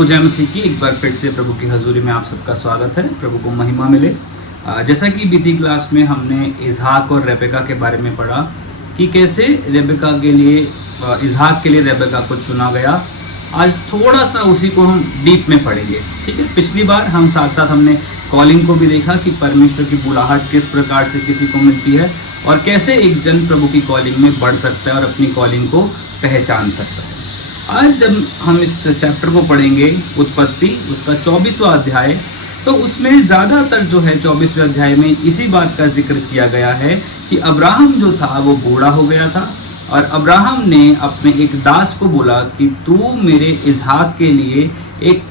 सबको जय मसीह की। एक बार फिर से प्रभु की हजूरी में आप सबका स्वागत है। प्रभु को महिमा मिले। जैसा कि बीती क्लास में हमने इसहाक और रेबेका के बारे में पढ़ा कि कैसे रेबेका के लिए इसहाक के लिए रेबेका को चुना गया। आज थोड़ा सा उसी को हम डीप में पढ़ेंगे, ठीक है। पिछली बार हम साथ साथ हमने कॉलिंग को भी देखा कि परमेश्वर की बुलाहट किस प्रकार से किसी को मिलती है और कैसे एक जन प्रभु की कॉलिंग में बढ़ सकता है और अपनी कॉलिंग को पहचान सकता है। आज जब हम इस चैप्टर को पढ़ेंगे उत्पत्ति, उसका 24वां अध्याय, तो उसमें ज़्यादातर जो है 24वें अध्याय में इसी बात का जिक्र किया गया है कि अब्राहम जो था वो बूढ़ा हो गया था और अब्राहम ने अपने एक दास को बोला कि तू मेरे इसहाक के लिए एक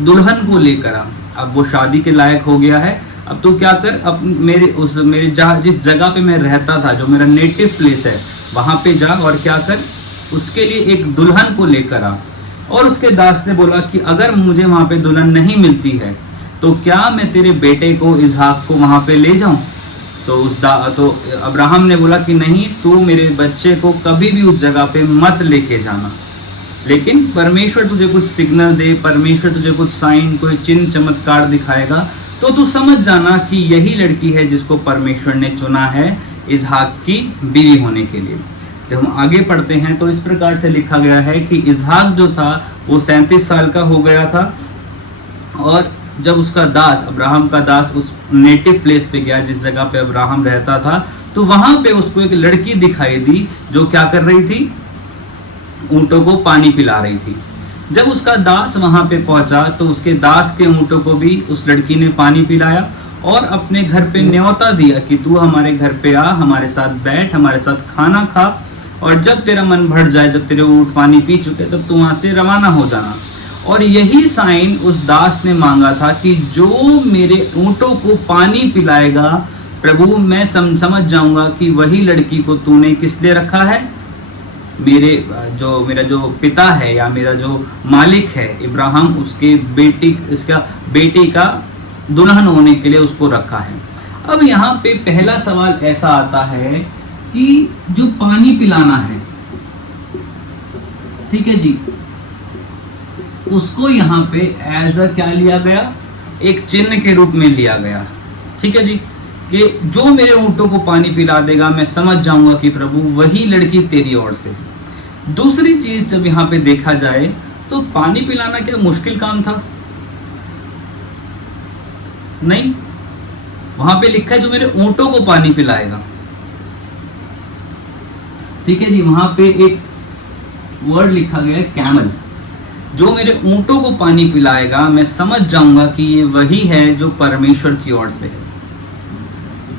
दुल्हन को लेकर आ। अब वो शादी के लायक हो गया है, अब तो क्या कर, अब मेरे जिस जगह पे मैं रहता था, जो मेरा नेटिव प्लेस है, वहाँ पे जा और क्या कर, उसके लिए एक दुल्हन को लेकर आ। और उसके दास ने बोला कि अगर मुझे वहाँ पे दुल्हन नहीं मिलती है तो क्या मैं तेरे बेटे को इसहाक को वहाँ पे ले जाऊँ। तो अब्राहम ने बोला कि नहीं, तू मेरे बच्चे को कभी भी उस जगह पे मत लेके जाना, लेकिन परमेश्वर तुझे कुछ सिग्नल दे, परमेश्वर तुझे कुछ साइन, कोई चिन्ह चमत्कार दिखाएगा तो तू समझ जाना कि यही लड़की है जिसको परमेश्वर ने चुना है इसहाक की बीवी होने के लिए। जब हम आगे पढ़ते हैं तो इस प्रकार से लिखा गया है कि इसहाक जो था वो 37 साल का हो गया था और जब उसका दास, अब्राहम का दास, उस नेटिव प्लेस पे गया जिस जगह पे अब्राहम रहता था, तो वहां पे उसको एक लड़की दिखाई दी जो क्या कर रही थी, ऊंटों को पानी पिला रही थी। जब उसका दास वहां पे पहुंचा तो उसके दास के ऊंटों को भी उस लड़की ने पानी पिलाया और अपने घर पे न्योता दिया कि तू हमारे घर पे आ, हमारे साथ बैठ, हमारे साथ खाना खा और जब तेरा मन भर जाए, जब तेरे ऊंट पानी पी चुके, तब तू वहां से रवाना हो जाना। और यही साइन उस दास ने मांगा था कि जो मेरे ऊंटों को पानी पिलाएगा, प्रभु मैं समझ जाऊंगा कि वही लड़की को तूने किस लिए रखा है, मेरा जो पिता है या मेरा जो मालिक है इब्राहिम, उसके बेटी का दुल्हन होने के लिए उसको रखा है। अब यहाँ पे पहला सवाल ऐसा आता है कि जो पानी पिलाना है, ठीक है जी, उसको यहाँ पे एज अ क्या लिया गया, एक चिन्ह के रूप में लिया गया, ठीक है जी, कि जो मेरे ऊंटों को पानी पिला देगा मैं समझ जाऊंगा कि प्रभु वही लड़की तेरी ओर से। दूसरी चीज जब यहाँ पे देखा जाए तो पानी पिलाना क्या मुश्किल काम था? नहीं, वहां पे लिखा है जो मेरे ऊंटों को पानी पिलाएगा, ठीक है जी। वहां पे एक वर्ड लिखा गया है कैमल, जो मेरे ऊंटों को पानी पिलाएगा, मैं समझ जाऊंगा कि ये वही है जो परमेश्वर की ओर से है।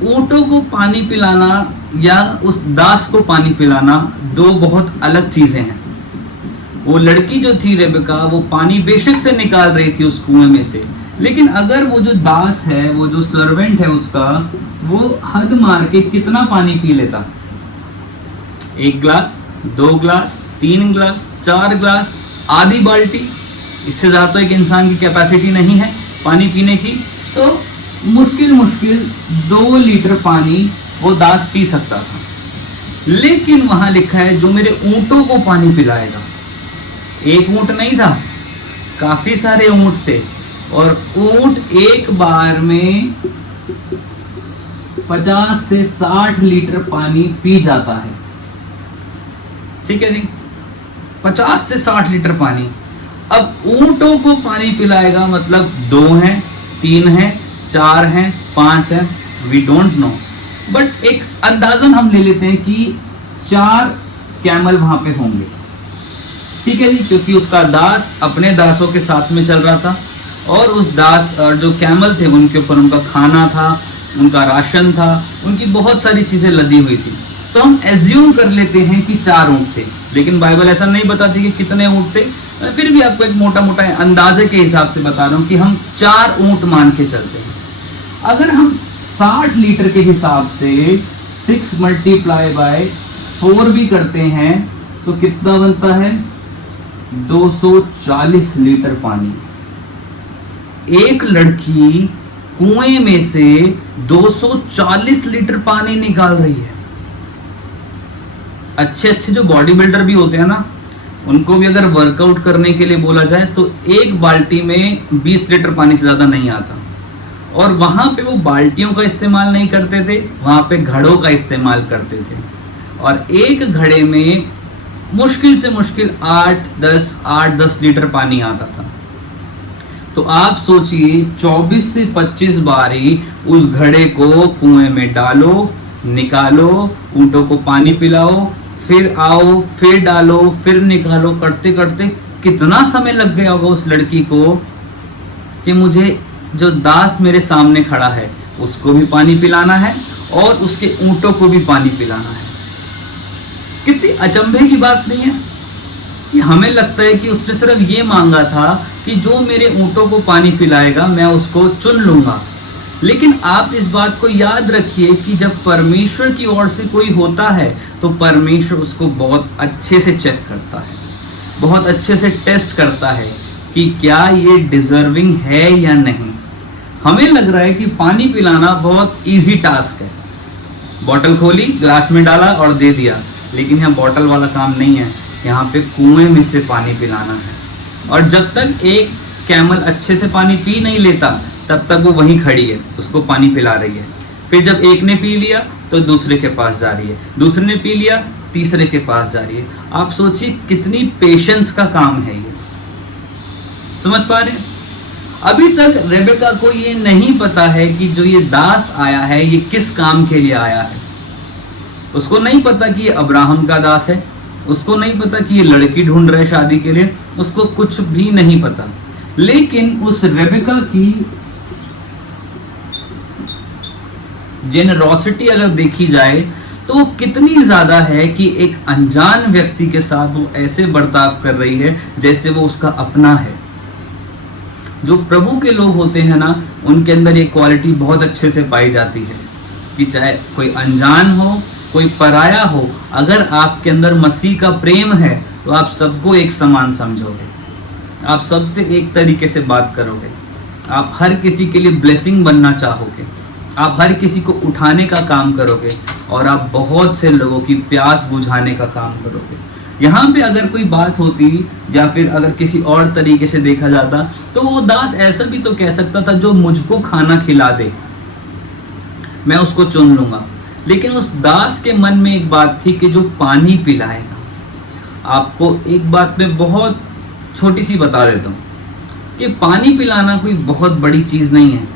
ऊंटों को पानी पिलाना या उस दास को पानी पिलाना दो बहुत अलग चीजें हैं। वो लड़की जो थी रेबेका, वो पानी बेशक से निकाल रही थी उस कुएं में से, लेकिन अगर वो जो दास है, वो जो सर्वेंट है उसका, वो हद मार के कितना पानी पी लेता, 1 गिलास, 2 गिलास, 3 गिलास, 4 गिलास, आधी बाल्टी, इससे ज्यादा तो एक इंसान की कैपेसिटी नहीं है पानी पीने की। तो मुश्किल 2 लीटर पानी वो दास पी सकता था। लेकिन वहां लिखा है जो मेरे ऊंटों को पानी पिलाएगा। एक ऊंट नहीं था, काफी सारे ऊंट थे और ऊंट एक बार में 50 से 60 लीटर पानी पी जाता है, ठीक है जी, 50 से 60 लीटर पानी। अब ऊंटों को पानी पिलाएगा मतलब 2 हैं, 3 हैं, 4 हैं, 5 हैं, वी डोंट नो, बट एक अंदाजन हम ले लेते हैं कि 4 कैमल वहां पे होंगे, ठीक है जी, क्योंकि उसका दास अपने दासों के साथ में चल रहा था और उस दास और जो कैमल थे उनके ऊपर उनका खाना था, उनका राशन था, उनकी बहुत सारी चीजें लदी हुई थी। तो हम एज्यूम कर लेते हैं कि 4 ऊंट थे, लेकिन बाइबल ऐसा नहीं बताती कि कितने ऊंट थे। फिर भी आपको एक मोटा मोटा अंदाजे के हिसाब से बता रहा हूं कि हम 4 ऊंट मान के चलते हैं। अगर हम 60 लीटर के हिसाब से 6 × 4 भी करते हैं तो कितना बनता है, 240 लीटर पानी। एक लड़की कुएं में से 240 लीटर पानी निकाल रही है। अच्छे अच्छे जो बॉडी बिल्डर भी होते हैं ना, उनको भी अगर वर्कआउट करने के लिए बोला जाए तो एक बाल्टी में 20 लीटर पानी से ज़्यादा नहीं आता। और वहाँ पे वो बाल्टियों का इस्तेमाल नहीं करते थे, वहाँ पे घड़ों का इस्तेमाल करते थे। और एक घड़े में मुश्किल से मुश्किल 8-10 लीटर पानी आता था। तो आप सोचिए 24 से 25 बारी उस घड़े को कुएं में डालो, निकालो, ऊँटों को पानी पिलाओ, फिर आओ, फिर डालो, फिर निकालो, करते करते कितना समय लग गया होगा उस लड़की को कि मुझे जो दास मेरे सामने खड़ा है उसको भी पानी पिलाना है और उसके ऊँटों को भी पानी पिलाना है। कितनी अचंभे की बात नहीं है कि हमें लगता है कि उसने सिर्फ ये मांगा था कि जो मेरे ऊँटों को पानी पिलाएगा मैं उसको चुन लूंगा। लेकिन आप इस बात को याद रखिए कि जब परमेश्वर की ओर से कोई होता है तो परमेश्वर उसको बहुत अच्छे से चेक करता है, बहुत अच्छे से टेस्ट करता है कि क्या ये डिजर्विंग है या नहीं। हमें लग रहा है कि पानी पिलाना बहुत इजी टास्क है, बॉटल खोली, ग्लास में डाला और दे दिया, लेकिन यहाँ बॉटल वाला काम नहीं है, यहाँ पे कुएं में से पानी पिलाना है। और जब तक एक कैमल अच्छे से पानी पी नहीं लेता तब तक वो वहीं खड़ी है, उसको पानी पिला रही है। फिर जब एक ने पी लिया तो दूसरे के पास जा रही है, दूसरे ने पी लिया तीसरे के पास जा रही है। आप सोचिए कितनी पेशेंस का काम है ये। समझ पा रहे हैं? अभी तक रेबेका को ये नहीं पता है कि जो ये दास आया है ये किस काम के लिए आया है। उसको नहीं पता कि ये अब्राहम का दास है, उसको नहीं पता कि ये लड़की ढूंढ रहे शादी के लिए, उसको कुछ भी नहीं पता। लेकिन उस रेबेका की जेनरोसिटी अगर देखी जाए तो कितनी ज्यादा है कि एक अनजान व्यक्ति के साथ वो ऐसे बर्ताव कर रही है जैसे वो उसका अपना है। जो प्रभु के लोग होते हैं ना, उनके अंदर ये क्वालिटी बहुत अच्छे से पाई जाती है कि चाहे कोई अनजान हो, कोई पराया हो, अगर आपके अंदर मसीह का प्रेम है तो आप सबको एक समान समझोगे, आप सबसे एक तरीके से बात करोगे, आप हर किसी के लिए ब्लेसिंग बनना चाहोगे, आप हर किसी को उठाने का काम करोगे और आप बहुत से लोगों की प्यास बुझाने का काम करोगे। यहाँ पे अगर कोई बात होती या फिर अगर किसी और तरीके से देखा जाता तो वो दास ऐसा भी तो कह सकता था, जो मुझको खाना खिला दे मैं उसको चुन लूंगा। लेकिन उस दास के मन में एक बात थी कि जो पानी पिलाएगा। आपको एक बात मैं बहुत छोटी सी बता देता हूँ कि पानी पिलाना कोई बहुत बड़ी चीज़ नहीं है,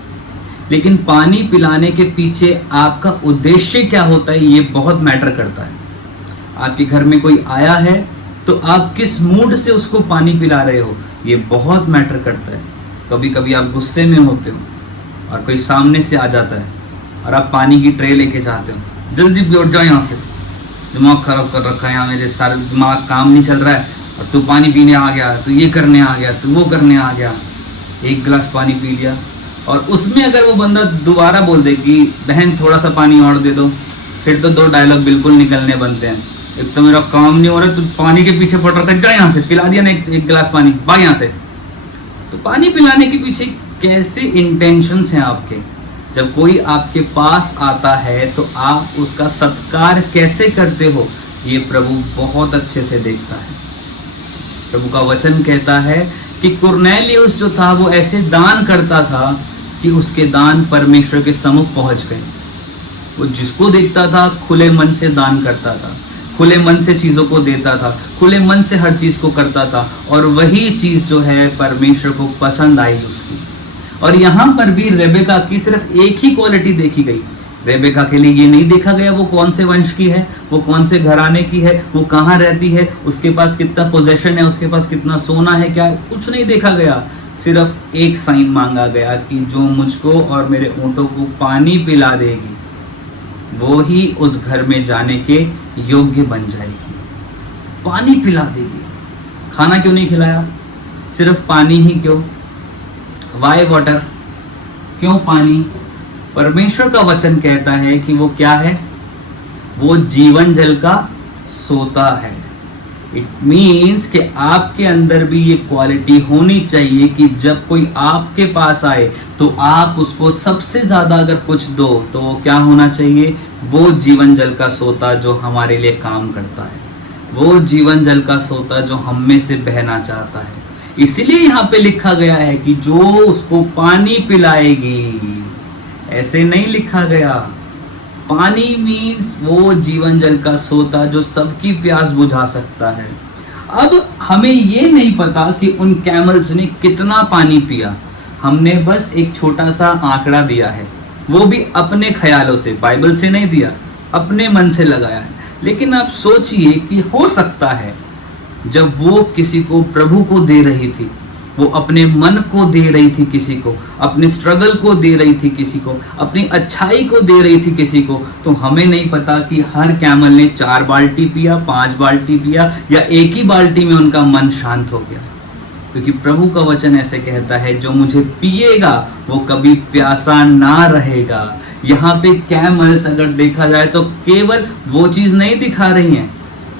लेकिन पानी पिलाने के पीछे आपका उद्देश्य क्या होता है ये बहुत मैटर करता है। आपके घर में कोई आया है तो आप किस मूड से उसको पानी पिला रहे हो ये बहुत मैटर करता है। कभी कभी आप गुस्से में होते हो और कोई सामने से आ जाता है और आप पानी की ट्रे लेके जाते हो, जल्दी बैठ जाओ यहाँ से, दिमाग खराब कर रखा है यहाँ, मेरे सारे दिमाग काम नहीं चल रहा है और तू पानी पीने आ गया, तू ये करने आ गया, तू वो करने आ गया। एक गिलास पानी पी लिया और उसमें अगर वो बंदा दोबारा बोल दे कि बहन थोड़ा सा पानी और दे दो, फिर तो 2 डायलॉग बिल्कुल निकलने बनते हैं। एक तो मेरा काम नहीं हो रहा, तू पानी के पीछे पड़ रहा था, जा यहाँ से, पिला दिया ना एक गिलास पानी, भाग यहाँ से। तो पानी पिलाने के पीछे कैसे इंटेंशंस हैं आपके। जब कोई आपके पास आता है तो आप उसका सत्कार कैसे करते हो ये प्रभु बहुत अच्छे से देखता है। प्रभु का वचन कहता है कि कुरनेलियुस जो था वो ऐसे दान करता था कि उसके दान परमेश्वर के सम्मुख पहुंच गए। वो जिसको देखता था खुले मन से दान करता था, खुले मन से चीज़ों को देता था, खुले मन से हर चीज़ को करता था और वही चीज़ जो है परमेश्वर को पसंद आई उसकी। और यहाँ पर भी रेबेका की सिर्फ एक ही क्वालिटी देखी गई। रेबेका के लिए ये नहीं देखा गया वो कौन से वंश की है, वो कौन से घराने की है, वो कहाँ रहती है, उसके पास कितना पोजेशन है, उसके पास कितना सोना है, क्या, कुछ नहीं देखा गया। सिर्फ एक साइन मांगा गया कि जो मुझको और मेरे ऊँटों को पानी पिला देगी वो ही उस घर में जाने के योग्य बन जाएगी। पानी पिला देगी। खाना क्यों नहीं खिलाया, सिर्फ पानी ही क्यों? वाई वाटर, क्यों पानी? परमेश्वर का वचन कहता है कि वो क्या है, वो जीवन जल का सोता है। इट मीन्स कि आपके अंदर भी ये क्वालिटी होनी चाहिए कि जब कोई आपके पास आए तो आप उसको सबसे ज़्यादा अगर कुछ दो तो वो क्या होना चाहिए, वो जीवन जल का सोता जो हमारे लिए काम करता है। वो जीवन जल का सोता जो हम में से बहना चाहता है। इसीलिए यहाँ पे लिखा गया है कि जो उसको पानी पिलाएगी, ऐसे नहीं लिखा गया। पानी मीन्स वो जीवन जल का सोता जो सबकी प्यास बुझा सकता है। अब हमें ये नहीं पता कि उन कैमल्स ने कितना पानी पिया, हमने बस एक छोटा सा आंकड़ा दिया है, वो भी अपने ख्यालों से, बाइबल से नहीं दिया, अपने मन से लगाया है। लेकिन आप सोचिए कि हो सकता है जब वो किसी को, प्रभु को दे रही थी, वो अपने मन को दे रही थी किसी को, अपने स्ट्रगल को दे रही थी किसी को, अपनी अच्छाई को दे रही थी किसी को, तो हमें नहीं पता कि हर कैमल ने 4 बाल्टी पिया, 5 बाल्टी पिया, या एक ही बाल्टी में उनका मन शांत हो गया। क्योंकि प्रभु का वचन ऐसे कहता है, जो मुझे पिएगा वो कभी प्यासा ना रहेगा। यहाँ पे कैमल्स अगर देखा जाए तो केवल वो चीज नहीं दिखा रही हैं,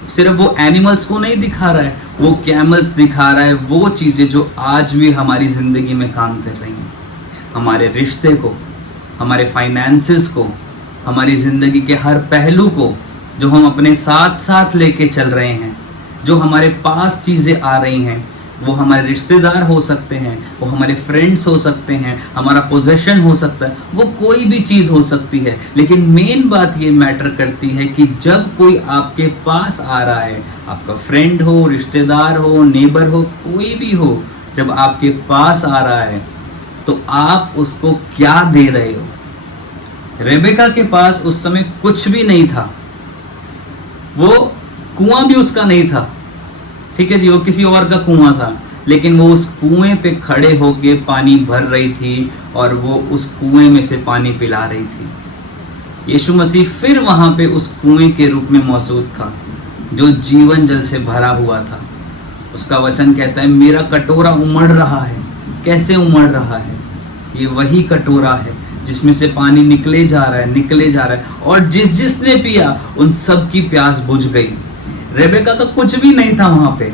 सिर्फ वो एनिमल्स को नहीं दिखा रहा है, वो कैमल्स दिखा रहा है वो चीजें जो आज भी हमारी जिंदगी में काम कर रही हैं। हमारे रिश्ते को, हमारे फाइनेंसेस को, हमारी जिंदगी के हर पहलू को जो हम अपने साथ साथ लेके चल रहे हैं, जो हमारे पास चीजें आ रही हैं, वो हमारे रिश्तेदार हो सकते हैं, वो हमारे फ्रेंड्स हो सकते हैं, हमारा पोजेशन हो सकता है, वो कोई भी चीज़ हो सकती है। लेकिन मेन बात ये मैटर करती है कि जब कोई आपके पास आ रहा है, आपका फ्रेंड हो, रिश्तेदार हो, नेबर हो, कोई भी हो, जब आपके पास आ रहा है तो आप उसको क्या दे रहे हो। रेबेका के पास उस समय कुछ भी नहीं था, वो कुआं भी उसका नहीं था, ठीक है जी, वो किसी और का कुआं था, लेकिन वो उस कुएं पे खड़े होके पानी भर रही थी और वो उस कुएं में से पानी पिला रही थी। यीशु मसीह फिर वहां पे उस कुएं के रूप में मौजूद था जो जीवन जल से भरा हुआ था। उसका वचन कहता है, मेरा कटोरा उमड़ रहा है। कैसे उमड़ रहा है? ये वही कटोरा है जिसमें से पानी निकले जा रहा है, निकले जा रहा है, और जिसने पिया उन सब की प्यास बुझ गई। रेबेका का कुछ भी नहीं था वहां पे।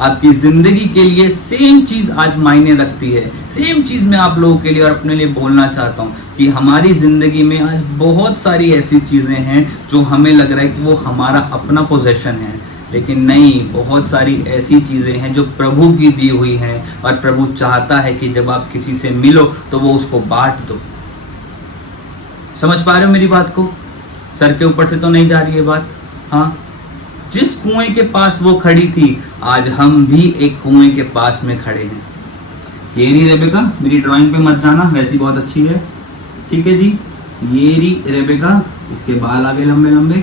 आपकी जिंदगी के लिए सेम चीज आज मायने रखती है। सेम चीज मैं आप लोगों के लिए और अपने लिए बोलना चाहता हूँ कि हमारी जिंदगी में आज बहुत सारी ऐसी चीजें हैं जो हमें लग रहा है कि वो हमारा अपना पोजेशन है, लेकिन नहीं, बहुत सारी ऐसी चीजें हैं जो प्रभु की दी हुई हैं, और प्रभु चाहता है कि जब आप किसी से मिलो तो वो उसको बांट दो। समझ पा रहे हो मेरी बात को? सर के ऊपर से तो नहीं जा रही है बात? हाँ, जिस कुएं के पास वो खड़ी थी, आज हम भी एक कुएं के पास में खड़े हैं। ये रही रेबेका, मेरी ड्राइंग पे मत जाना, वैसी बहुत अच्छी है, ठीक है जी। ये रही रेबेका, इसके बाल आगे लंबे लंबे,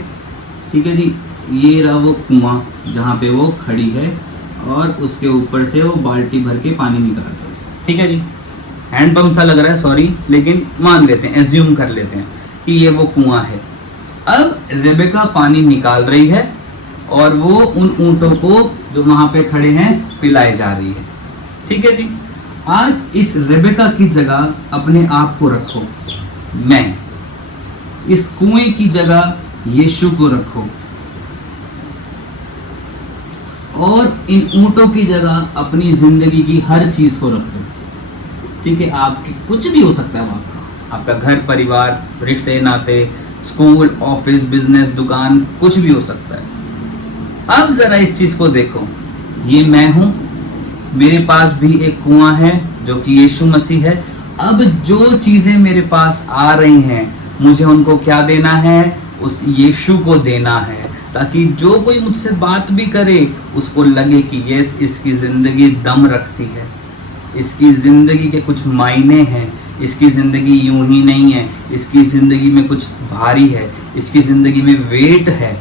ठीक है जी। ये रहा वो कुआं जहाँ पे वो खड़ी है, और उसके ऊपर से वो बाल्टी भर के पानी निकाल रही है, ठीक है जी। हैंडपंप सा लग रहा है, सॉरी, लेकिन मान लेते हैं, एज्यूम कर लेते हैं कि ये वो कुआं है। अब रेबेका पानी निकाल रही है और वो उन ऊंटों को जो वहां पे खड़े हैं पिलाई जा रही है, ठीक है जी। आज इस रेबेका की जगह अपने आप को रखो, मैं इस कुएं की जगह यीशु को रखो, और इन ऊंटों की जगह अपनी जिंदगी की हर चीज को रखो, ठीक है। आपके कुछ भी हो सकता है, आपका घर परिवार, रिश्ते नाते, स्कूल, ऑफिस, बिजनेस, दुकान, कुछ भी हो सकता है। अब जरा इस चीज को देखो, ये मैं हूं, मेरे पास भी एक कुआं है जो कि यीशु मसीह है। अब जो चीजें मेरे पास आ रही हैं, मुझे उनको क्या देना है? उस यीशु को देना है, ताकि जो कोई मुझसे बात भी करे उसको लगे कि यस, इसकी जिंदगी दम रखती है, इसकी जिंदगी के कुछ मायने हैं, इसकी ज़िंदगी यूं ही नहीं है, इसकी ज़िंदगी में कुछ भारी है, इसकी ज़िंदगी में वेट है।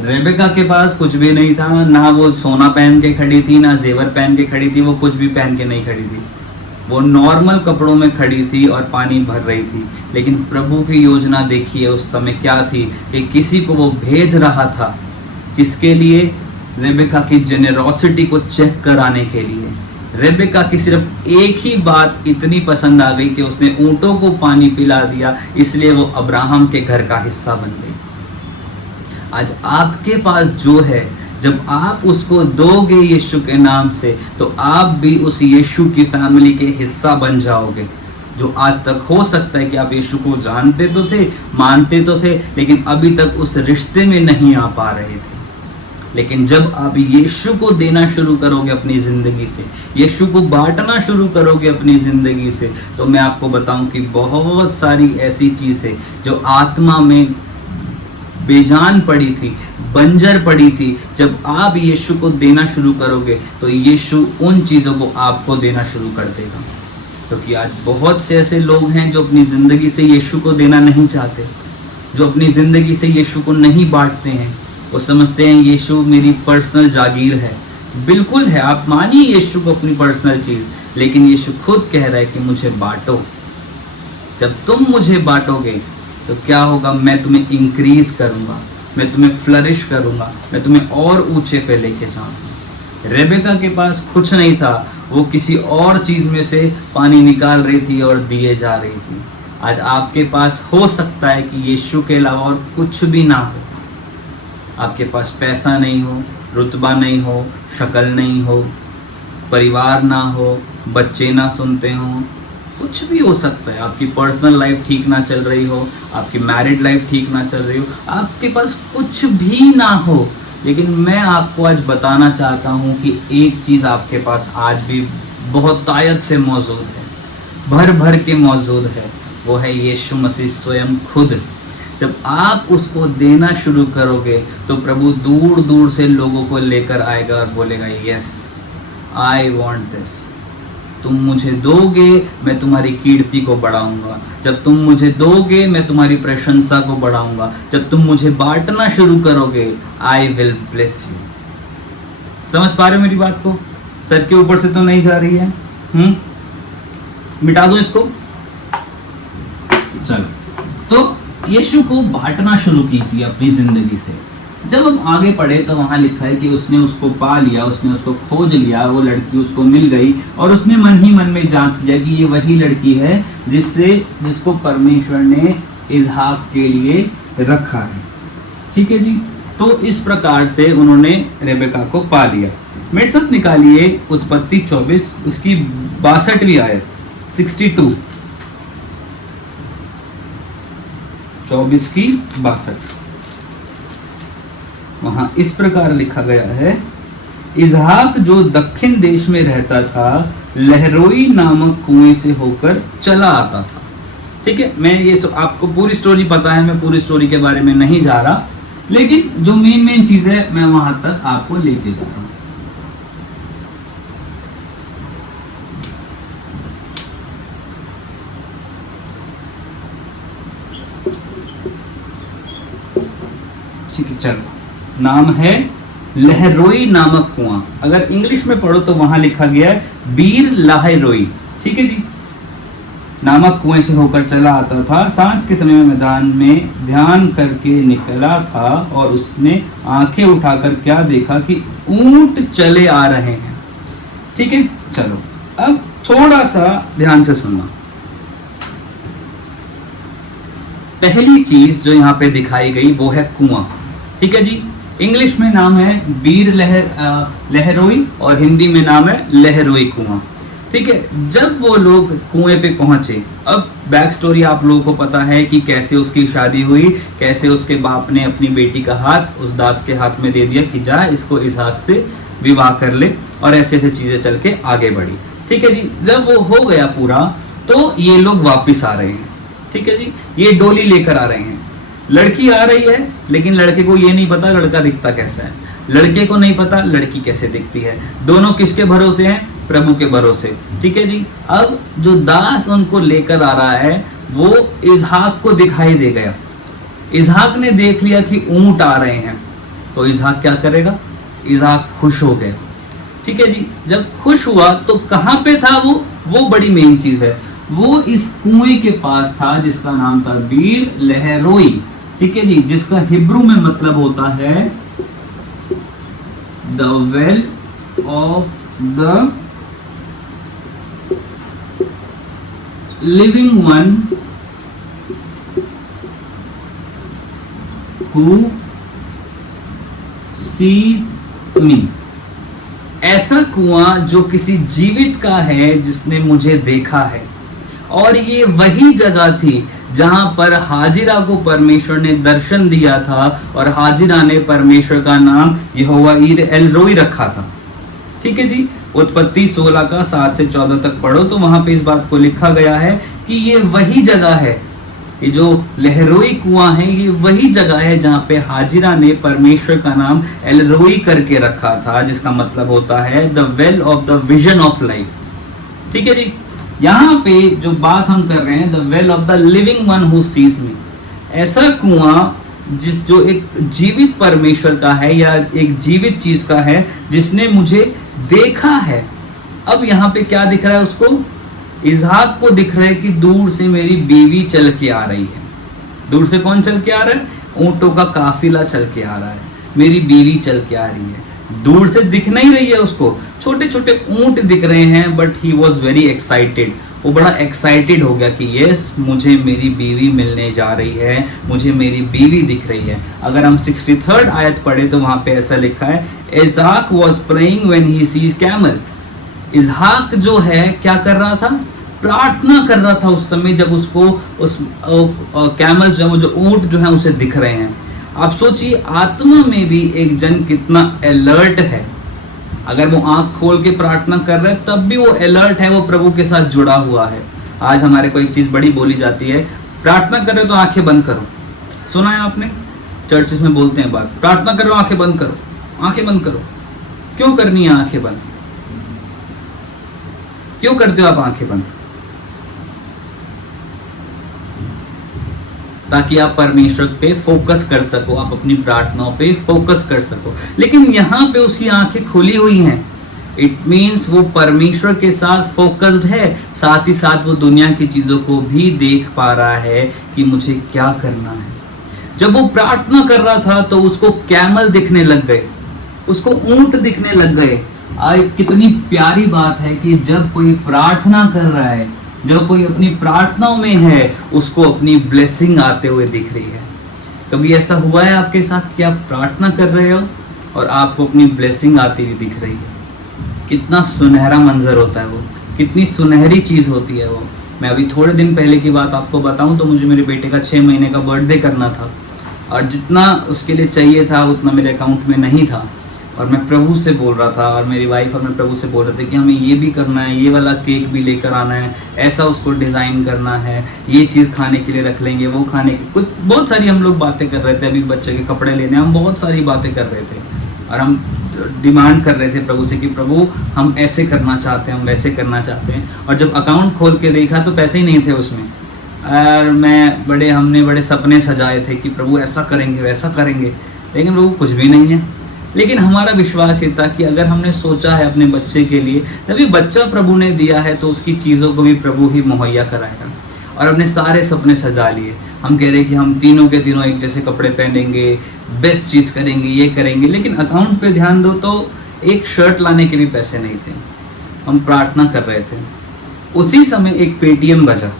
रेबेका के पास कुछ भी नहीं था, ना वो सोना पहन के खड़ी थी, ना जेवर पहन के खड़ी थी, वो कुछ भी पहन के नहीं खड़ी थी, वो नॉर्मल कपड़ों में खड़ी थी और पानी भर रही थी। लेकिन प्रभु की योजना देखिए उस समय क्या थी कि किसी को वो भेज रहा था, किसके लिए? रेबेका की जेनेरोसिटी को चेक कराने के लिए। रेबेका की सिर्फ एक ही बात इतनी पसंद आ गई कि उसने ऊंटों को पानी पिला दिया, इसलिए वो अब्राहम के घर का हिस्सा बन गई। आज आपके पास जो है, जब आप उसको दोगे यीशु के नाम से, तो आप भी उस यीशु की फैमिली के हिस्सा बन जाओगे। जो आज तक हो सकता है कि आप यीशु को जानते तो थे, मानते तो थे, लेकिन अभी तक उस रिश्ते में नहीं आ पा रहे थे। लेकिन जब आप यीशु को देना शुरू करोगे अपनी ज़िंदगी से, यीशु को बांटना शुरू करोगे अपनी ज़िंदगी से, तो मैं आपको बताऊं कि बहुत सारी ऐसी चीज़ें जो आत्मा में बेजान पड़ी थी, बंजर पड़ी थी, जब आप यीशु को देना शुरू करोगे तो यीशु उन चीज़ों को आपको देना शुरू कर देगा। क्योंकि आज बहुत से ऐसे लोग हैं जो अपनी ज़िंदगी से यीशु को देना नहीं चाहते, जो अपनी ज़िंदगी से यीशु को नहीं बांटते हैं। वो समझते हैं यीशु मेरी पर्सनल जागीर है। बिल्कुल है, आप मानिए यीशु को अपनी पर्सनल चीज़, लेकिन यीशु खुद कह रहा है कि मुझे बांटो। जब तुम मुझे बांटोगे तो क्या होगा, मैं तुम्हें इंक्रीज करूँगा, मैं तुम्हें फ्लरिश करूँगा, मैं तुम्हें और ऊंचे पे लेके जाऊँगा। रेबेका के पास कुछ नहीं था, वो किसी और चीज़ में से पानी निकाल रही थी और दिए जा रही थी। आज आपके पास हो सकता है कि यीशु के अलावा और कुछ भी ना हो। आपके पास पैसा नहीं हो, रुतबा नहीं हो, शक्ल नहीं हो, परिवार ना हो, बच्चे ना सुनते हों, कुछ भी हो सकता है। आपकी पर्सनल लाइफ ठीक ना चल रही हो, आपकी मैरिड लाइफ ठीक ना चल रही हो, आपके पास कुछ भी ना हो, लेकिन मैं आपको आज बताना चाहता हूँ कि एक चीज़ आपके पास आज भी बहुत तायत से मौजूद है, भर भर के मौजूद है, वो है यीशु मसीह स्वयं खुद। जब आप उसको देना शुरू करोगे तो प्रभु दूर दूर से लोगों को लेकर आएगा और बोलेगा, यस आई वॉन्ट दिस। तुम मुझे दोगे, मैं तुम्हारी कीर्ति को बढ़ाऊंगा। जब तुम मुझे दोगे, मैं तुम्हारी प्रशंसा को बढ़ाऊंगा। जब तुम मुझे बांटना शुरू करोगे, आई विल ब्लेस यू। समझ पा रहे हो मेरी बात को? सर के ऊपर से तो नहीं जा रही है? मिटा दो इसको। चलो, तो यीशु को बांटना शुरू कीजिए अपनी जिंदगी से। जब हम आगे पढ़े तो वहाँ लिखा है कि उसने उसको पा लिया, उसने उसको खोज लिया, वो लड़की उसको मिल गई और उसने मन ही मन में जांच लिया कि ये वही लड़की है जिसको परमेश्वर ने इसहाक के लिए रखा है। ठीक है जी। तो इस प्रकार से उन्होंने रेबेका को पा लिया। मेरे साथ निकालिए उत्पत्ति 24 उसकी 62वीं आयत, 62, 24 की 62। वहां इस प्रकार लिखा गया है, इसहाक जो दक्षिण देश में रहता था, लहरोई नामक कुएं से होकर चला आता था। ठीक है, मैं ये आपको पूरी स्टोरी पता है, मैं पूरी स्टोरी के बारे में नहीं जा रहा, लेकिन जो मेन चीज है मैं वहां तक आपको लेके जा रहा हूं। ठीक है, चलो। नाम है लहरोई नामक कुआं। अगर इंग्लिश में पढ़ो तो वहां लिखा गया है बीर लाहरोई। ठीक है जी। नामक कुएं से होकर चला आता था, सांझ के समय में मैदान में ध्यान करके निकला था और उसने आंखें उठाकर क्या देखा कि ऊंट चले आ रहे हैं। ठीक है, चलो अब थोड़ा सा ध्यान से सुनना। पहली चीज जो यहाँ पे दिखाई गई वो है कुआं। ठीक है जी। इंग्लिश में नाम है बीर लहरोई और हिंदी में नाम है लहरोई कुआं। ठीक है, जब वो लोग कुएं पे पहुंचे, अब बैक स्टोरी आप लोगों को पता है कि कैसे उसकी शादी हुई, कैसे उसके बाप ने अपनी बेटी का हाथ उस दास के हाथ में दे दिया कि जा इसको इसहाक से विवाह कर ले, और ऐसे ऐसे चीजें चल के आगे बढ़ी। ठीक है जी। जब वो हो गया पूरा तो ये लोग वापिस आ रहे हैं। ठीक है जी, ये डोली लेकर आ रहे हैं। लड़की आ रही है, लेकिन लड़के को ये नहीं पता लड़का दिखता कैसा है, लड़के को नहीं पता लड़की कैसे दिखती है। दोनों किसके भरोसे हैं? प्रभु के भरोसे। ठीक है जी। अब जो दास उनको लेकर आ रहा है वो इसहाक को दिखाई दे गया। इसहाक ने देख लिया कि ऊंट आ रहे हैं, तो इसहाक क्या करेगा? इसहाक खुश हो गया। ठीक है जी। जब खुश हुआ तो कहाँ पे था वो बड़ी मेन चीज है। वो इस कुएं के पास था जिसका नाम था बीर लहरोई। ठीक है जी, जिसका हिब्रू में मतलब होता है the well of the living one who sees me. ऐसा कुआं जो किसी जीवित का है जिसने मुझे देखा है। और ये वही जगह थी जहां पर हाजिरा को परमेश्वर ने दर्शन दिया था और हाजिरा ने परमेश्वर का नाम यहोवा ईर एल रोई रखा था। ठीक है जी। उत्पत्ति 16 का 7 से 14 तक पढ़ो तो वहां पे इस बात को लिखा गया है कि ये वही जगह है, ये जो लहरोई कुआं है ये वही जगह है जहां पे हाजिरा ने परमेश्वर का नाम एलरोई करके रखा था, जिसका मतलब होता है the well of the vision of life. ठीक है जी। यहाँ पे जो बात हम कर रहे हैं the well of the living one who sees me, ऐसा कुआं जो एक जीवित परमेश्वर का है या एक जीवित चीज का है जिसने मुझे देखा है। अब यहाँ पे क्या दिख रहा है उसको? इसहाक को दिख रहा है कि दूर से मेरी बीवी चल के आ रही है। दूर से कौन चल के आ रहा है? ऊंटों का काफिला चल के आ रहा है, मेरी बीवी चल के आ रही है। दूर से दिख नहीं रही है उसको, छोटे छोटे ऊंट दिख रहे हैं, but he was very excited. वो बड़ा एक्साइटेड हो गया कि यस, मुझे मेरी बीवी मिलने जा रही है, मुझे मेरी बीवी दिख रही है। अगर हम 63rd आयत पढ़े तो वहां पे ऐसा लिखा है, Isaac was praying when he sees camel. Isaac जो है क्या कर रहा था? प्रार्थना कर रहा था उस समय जब उसको उस कैमल जो ऊंट जो है उसे दिख रहे हैं। आप सोचिए आत्मा में भी एक जन कितना अलर्ट है। अगर वो आंख खोल के प्रार्थना कर रहा है तब भी वो अलर्ट है, वो प्रभु के साथ जुड़ा हुआ है। आज हमारे को एक चीज बड़ी बोली जाती है, प्रार्थना कर रहे हो तो आंखें बंद करो। सुना है आपने? चर्चेस में बोलते हैं बात, प्रार्थना करो आंखें बंद करो, आंखें बंद करो। क्यों करनी है आंखें बंद? क्यों करते हो आप आंखें बंद? ताकि आप परमेश्वर पे फोकस कर सको, आप अपनी प्रार्थनाओं पे फोकस कर सको। लेकिन यहाँ पे उसकी आंखें खुली हुई हैं। इट मीन्स वो परमेश्वर के साथ फोकस्ड है, साथ ही साथ वो दुनिया की चीजों को भी देख पा रहा है कि मुझे क्या करना है। जब वो प्रार्थना कर रहा था तो उसको कैमल दिखने लग गए, उसको ऊंट दिखने लग गए। कितनी प्यारी बात है कि जब कोई प्रार्थना कर रहा है, जो कोई अपनी प्रार्थनाओं में है, उसको अपनी ब्लेसिंग आते हुए दिख रही है। कभी ऐसा हुआ है आपके साथ कि आप प्रार्थना कर रहे हो और आपको अपनी ब्लेसिंग आती हुई दिख रही है? कितना सुनहरा मंजर होता है वो, कितनी सुनहरी चीज़ होती है वो। मैं अभी थोड़े दिन पहले की बात आपको बताऊं तो मुझे मेरे बेटे का 6 महीने का बर्थडे करना था और जितना उसके लिए चाहिए था उतना मेरे अकाउंट में नहीं था। और मैं प्रभु से बोल रहा था और मेरी वाइफ और मैं प्रभु से बोल रहे थे कि हमें ये भी करना है, ये वाला केक भी लेकर आना है, ऐसा उसको डिज़ाइन करना है, ये चीज़ खाने के लिए रख लेंगे, वो खाने की कुछ बहुत सारी हम लोग बातें कर रहे थे। अभी बच्चे के कपड़े लेने हम बहुत सारी बातें कर रहे थे और हम डिमांड कर रहे थे प्रभु से कि प्रभु हम ऐसे करना चाहते हैं, हम वैसे करना चाहते हैं। और जब अकाउंट खोल के देखा तो पैसे ही नहीं थे उसमें। और हमने बड़े सपने सजाए थे कि प्रभु ऐसा करेंगे वैसा करेंगे, लेकिन प्रभु कुछ भी नहीं है। लेकिन हमारा विश्वास ये था कि अगर हमने सोचा है अपने बच्चे के लिए, जब ये बच्चा प्रभु ने दिया है तो उसकी चीज़ों को भी प्रभु ही मुहैया कराएगा। और अपने सारे सपने सजा लिए। हम कह रहे हैं कि हम तीनों के तीनों एक जैसे कपड़े पहनेंगे, बेस्ट चीज़ करेंगे, ये करेंगे, लेकिन अकाउंट पे ध्यान दो तो एक शर्ट लाने के भी पैसे नहीं थे। हम प्रार्थना कर रहे थे, उसी समय एक पेटीएम बजा।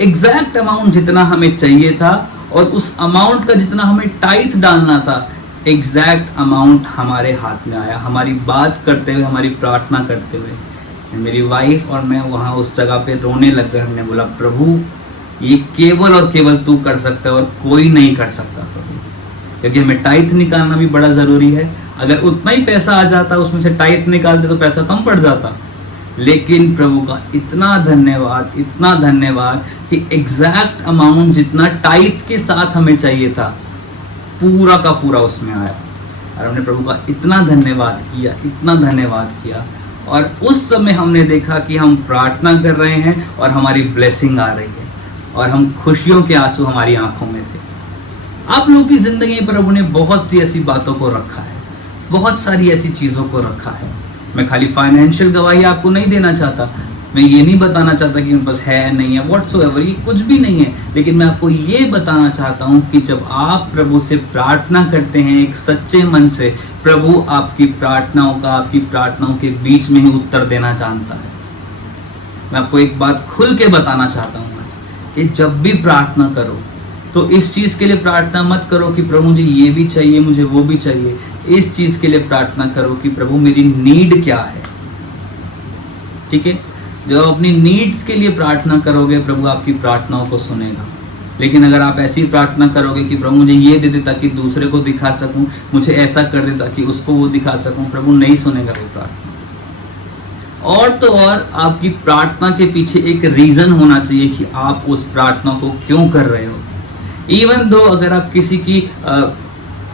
एग्जैक्ट अमाउंट जितना हमें चाहिए था और उस अमाउंट का जितना हमें टाइथ डालना था, एग्जैक्ट अमाउंट हमारे हाथ में आया। हमारी बात करते हुए, हमारी प्रार्थना करते हुए मेरी वाइफ और मैं वहाँ उस जगह पे रोने लग गए। हमने बोला प्रभु ये केवल और केवल तू कर सकता है और कोई नहीं कर सकता प्रभु, क्योंकि हमें टाइथ निकालना भी बड़ा ज़रूरी है। अगर उतना ही पैसा आ जाता, उसमें से टाइथ निकालते तो पैसा कम पड़ जाता। लेकिन प्रभु का इतना धन्यवाद, इतना धन्यवाद कि एग्जैक्ट अमाउंट जितना टाइथ के साथ हमें चाहिए था पूरा का पूरा उसमें आया। और हमने प्रभु का इतना धन्यवाद किया, इतना धन्यवाद किया। और उस समय हमने देखा कि हम प्रार्थना कर रहे हैं और हमारी ब्लेसिंग आ रही है और हम खुशियों के आंसू हमारी आंखों में थे। आप लोगों की ज़िंदगी में प्रभु ने बहुत सी ऐसी बातों को रखा है, बहुत सारी ऐसी चीज़ों को रखा है। मैं खाली फाइनेंशियल गवाही आपको नहीं देना चाहता, मैं ये नहीं बताना चाहता कि मेरे पास है नहीं है, व्हाट्सोएवर, ये कुछ भी नहीं है। लेकिन मैं आपको ये बताना चाहता हूँ कि जब आप प्रभु से प्रार्थना करते हैं एक सच्चे मन से, प्रभु आपकी प्रार्थनाओं के बीच में ही उत्तर देना जानता है। मैं आपको एक बात खुल के बताना चाहता हूँ आज कि जब भी प्रार्थना करो तो इस चीज़ के लिए प्रार्थना मत करो कि प्रभु मुझे ये भी चाहिए, मुझे वो भी चाहिए। इस चीज़ के लिए प्रार्थना करो कि प्रभु मेरी नीड क्या है। ठीक है, जब आप अपनी नीड्स के लिए प्रार्थना करोगे प्रभु आपकी प्रार्थनाओं को सुनेगा। लेकिन अगर आप ऐसी प्रार्थना करोगे कि प्रभु मुझे ये दे दे ताकि दूसरे को दिखा सकूं, मुझे ऐसा कर दे ताकि उसको वो दिखा सकूं, प्रभु नहीं सुनेगा वो प्रार्थना। और तो और आपकी प्रार्थना के पीछे एक रीजन होना चाहिए कि आप उस प्रार्थना को क्यों कर रहे हो। इवन दो अगर आप किसी की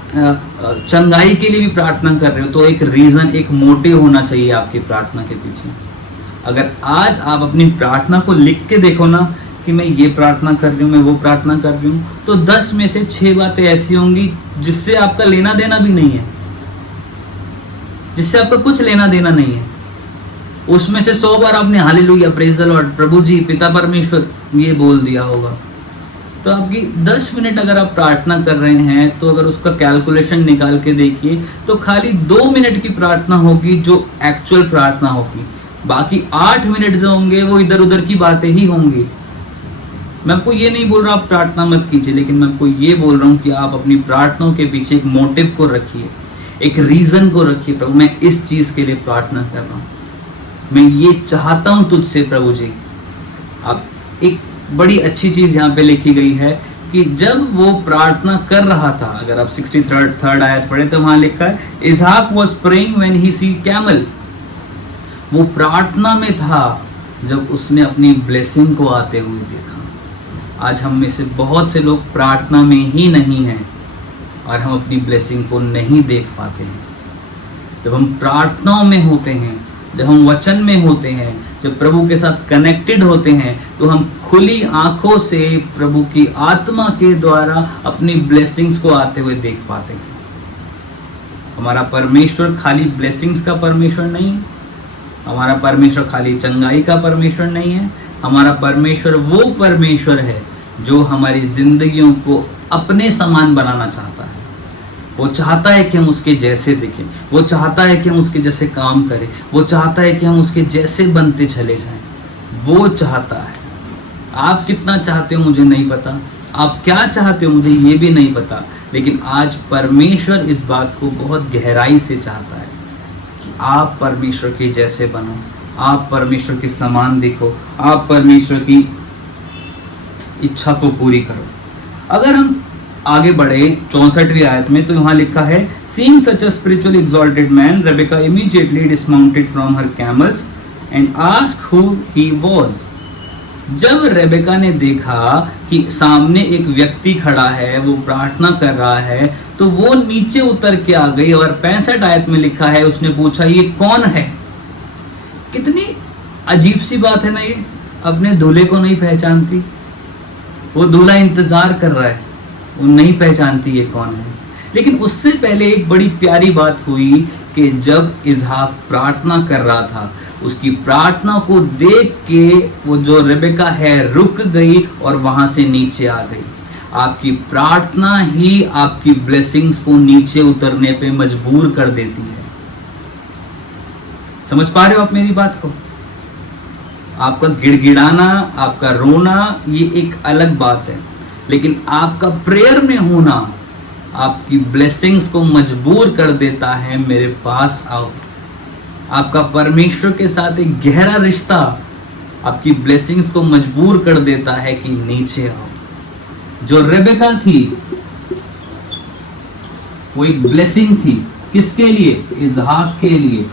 चंगाई के लिए भी प्रार्थना कर रहे हो तो एक रीजन, एक मोटिव होना चाहिए आपकी प्रार्थना के पीछे। अगर आज आप अपनी प्रार्थना को लिख के देखो ना कि मैं ये प्रार्थना कर रही हूँ, मैं वो प्रार्थना कर रही हूँ, तो 10 में से 6 बातें ऐसी होंगी जिससे आपका लेना देना भी नहीं है, जिससे आपका कुछ लेना देना नहीं है। उसमें से 100 बार आपने हालेलुया प्रेज द लॉर्ड प्रभु जी पिता परमेश्वर ये बोल दिया होगा। तो आपकी 10 मिनट अगर आप प्रार्थना कर रहे हैं तो अगर उसका कैलकुलेशन निकाल के देखिए तो खाली 2 मिनट की प्रार्थना होगी जो एक्चुअल प्रार्थना होगी, बाकी 8 मिनट जो होंगे वो इधर उधर की बातें ही होंगी। मैं आपको ये नहीं बोल रहा आप प्रार्थना मत कीजिए, लेकिन मैं आपको ये बोल रहा हूँ कि आप अपनी प्रार्थनाओं के पीछे एक मोटिव को रखिए, एक रीजन को रखिए। प्रभु मैं इस चीज के लिए प्रार्थना कर रहा हूँ, मैं ये चाहता हूँ तुझसे प्रभु जी। अब एक बड़ी अच्छी चीज यहाँ पे लिखी गई है कि जब वो प्रार्थना कर रहा था, अगर आप 63rd आयत पढ़े तो वहां लिखा है Isaac was praying when he see camel. वो प्रार्थना में था जब उसने अपनी ब्लेसिंग को आते हुए देखा। आज हम में से बहुत से लोग प्रार्थना में ही नहीं हैं और हम अपनी ब्लेसिंग को नहीं देख पाते हैं। जब हम प्रार्थनाओं में होते हैं, जब हम वचन में होते हैं, जब प्रभु के साथ कनेक्टेड होते हैं तो हम खुली आंखों से प्रभु की आत्मा के द्वारा अपनी ब्लेसिंग्स को आते हुए देख पाते हैं। हमारा परमेश्वर खाली ब्लेसिंग्स का परमेश्वर नहीं है, हमारा परमेश्वर खाली चंगाई का परमेश्वर नहीं है। हमारा परमेश्वर वो परमेश्वर है जो हमारी जिंदगियों को अपने समान बनाना चाहता है। वो चाहता है कि हम उसके जैसे दिखें, वो चाहता है कि हम उसके जैसे काम करें, वो चाहता है कि हम उसके जैसे बनते चले जाएं। वो चाहता है। आप कितना चाहते हो मुझे नहीं पता, आप क्या चाहते हो मुझे ये भी नहीं पता, लेकिन आज परमेश्वर इस बात को बहुत गहराई से चाहता है कि आप परमेश्वर के जैसे बनो, आप परमेश्वर के समान दिखो, आप परमेश्वर की इच्छा को पूरी करो। अगर हम आगे बढ़े 64वीं आयत में तो यहाँ लिखा है seeing such a spiritually exalted man Rebecca immediately dismounted from her camels and asked who he was. जब रेबेका ने देखा कि सामने एक व्यक्ति खड़ा है, वो प्रार्थना कर रहा है, तो वो नीचे उतर के आ गई और 65 आयत में लिखा है उसने पूछा ये कौन है। कितनी अजीब सी बात है ना, ये अपने दूल्हे को नहीं पहचानती, वो दूल्हा इंतजार कर रहा है, वो नहीं पहचानती ये कौन है। लेकिन उससे पहले एक बड़ी प्यारी बात हुई कि जब इसहाक प्रार्थना कर रहा था, उसकी प्रार्थना को देख के वो जो रेबेका है रुक गई और वहां से नीचे आ गई। आपकी प्रार्थना ही आपकी ब्लेसिंग्स को नीचे उतरने पे मजबूर कर देती है। समझ पा रहे हो आप मेरी बात को? आपका गिड़गिड़ाना, आपका रोना ये एक अलग बात है, लेकिन आपका प्रेयर में होना आपकी ब्लेसिंग्स को मजबूर कर देता है मेरे पास आओ। आपका परमेश्वर के साथ एक गहरा रिश्ता आपकी ब्लेसिंग्स को मजबूर कर देता है कि नीचे आओ। जो रेबेका थी वो एक ब्लेसिंग थी, किसके लिए? इसहाक के लिए।